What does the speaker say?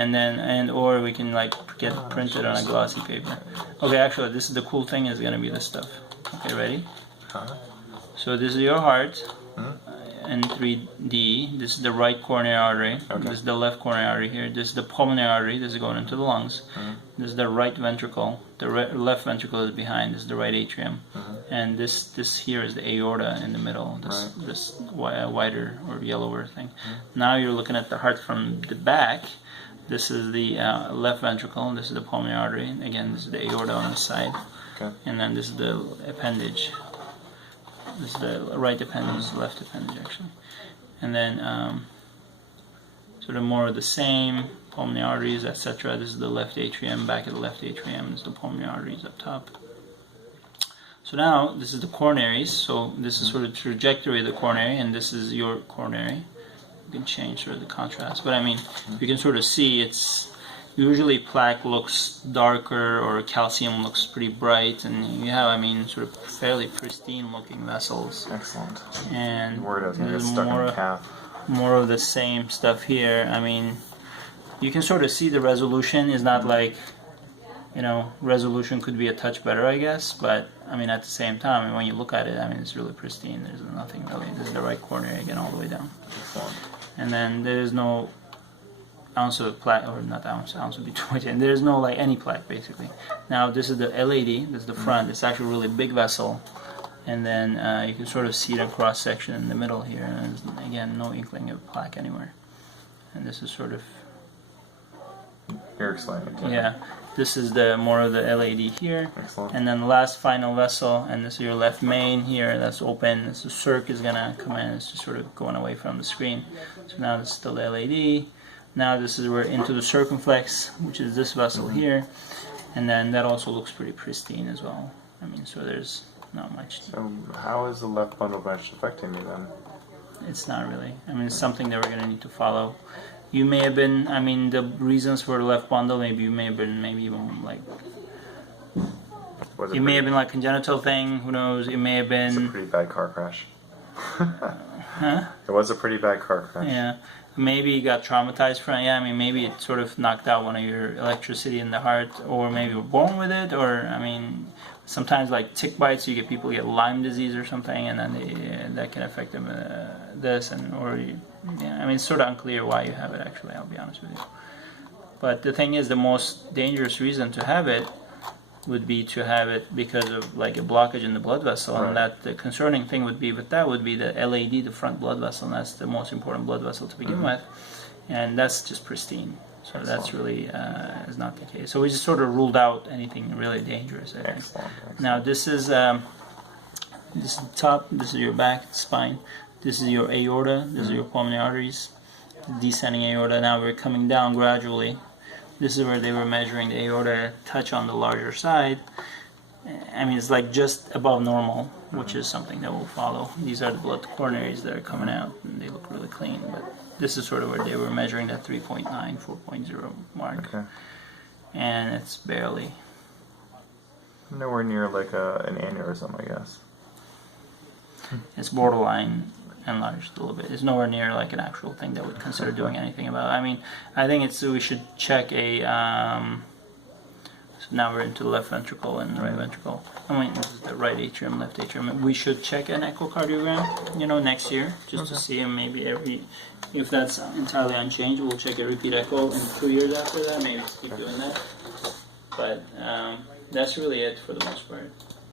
and or we can like get printed on a glossy paper. Okay, actually, this is the cool thing is gonna be this stuff. Okay, ready? So this is your heart in 3D. This is the right coronary artery. Okay. This is the left coronary artery here. This is the pulmonary artery. This is going into the lungs. This is the right ventricle. The left ventricle is behind. This is the right atrium. And this here is the aorta in the middle. This whiter or yellower thing. Now you're looking at the heart from the back. This is the left ventricle. This is the pulmonary artery. Again, this is the aorta on the side. Okay. And then this is the appendage. This is the right appendage, this is the left appendage actually. And then sort of more of the same, pulmonary arteries, etc. This is the left atrium, back of the left atrium, this is the pulmonary arteries up top. So now this is the coronaries, so this is sort of the trajectory of the coronary, and this is your coronary. You can change sort of the contrast, but I mean, you can sort of see it's usually plaque looks darker or calcium looks pretty bright, and you have, I mean, sort of fairly pristine looking vessels. Excellent. And there's more of the same stuff here. I mean, you can sort of see the resolution is not like, you know, resolution could be a touch better, I guess, but I mean at the same time, I mean, when you look at it, I mean it's really pristine. There's nothing really. This is the right coronary again all the way down. Excellent. And then there's no ounce of plaque, or not ounce would be too much, and there's no like any plaque basically. Now this is the LAD, this is the front, it's actually a really big vessel, and then you can sort of see the cross section in the middle here, and there's, again, no inkling of plaque anywhere. And this is sort of, you're explaining. Yeah, this is the more of the LAD here. Excellent. And then the last final vessel, and this is your left main here, that's open. This is circ is gonna come in, it's just sort of going away from the screen. So now this is still the LAD. Now this is we're into the circumflex, which is this vessel here, and then that also looks pretty pristine as well. I mean, so there's not much. So how is the left bundle branch affecting you then? It's not really. I mean, it's something that we're going to need to follow. You may have been, I mean, the reasons for the left bundle, maybe you may have been, maybe even like, it may have been like congenital thing, who knows, it may have been... It's a pretty bad car crash. Huh? It was a pretty bad car crash. Yeah. Maybe you got traumatized from it. Yeah, I mean, maybe it sort of knocked out one of your electricity in the heart, or maybe you were born with it, or, I mean, sometimes like tick bites, you get people get Lyme disease or something, and then that can affect them this, and, or, yeah, I mean, it's sort of unclear why you have it, actually, I'll be honest with you. But the thing is, the most dangerous reason to have it would be to have it because of like a blockage in the blood vessel, and that the concerning thing would be with that would be the LAD, the front blood vessel, and that's the most important blood vessel to begin with, and that's just pristine. So that's really is not the case. So we just sort of ruled out anything really dangerous, I think. Excellent. Now this is the top, this is your back spine, this is your aorta, this is your pulmonary arteries, descending aorta. Now we're coming down gradually. This is where they were measuring the aorta touch on the larger side. I mean, it's like just above normal, which is something that will follow. These are the blood coronaries that are coming out, and they look really clean. But this is sort of where they were measuring that 3.9, 4.0 mark. Okay. And it's barely. Nowhere near like an aneurysm, I guess. It's borderline enlarged a little bit. It's nowhere near like an actual thing that would consider doing anything about it. I mean, I think we should check a so now we're into the left ventricle and the right ventricle. I mean, this is the right atrium, left atrium. We should check an echocardiogram, you know, next year, just to see him maybe if that's entirely unchanged, we'll check a repeat echo in 2 years after that, maybe keep doing that. But that's really it for the most part.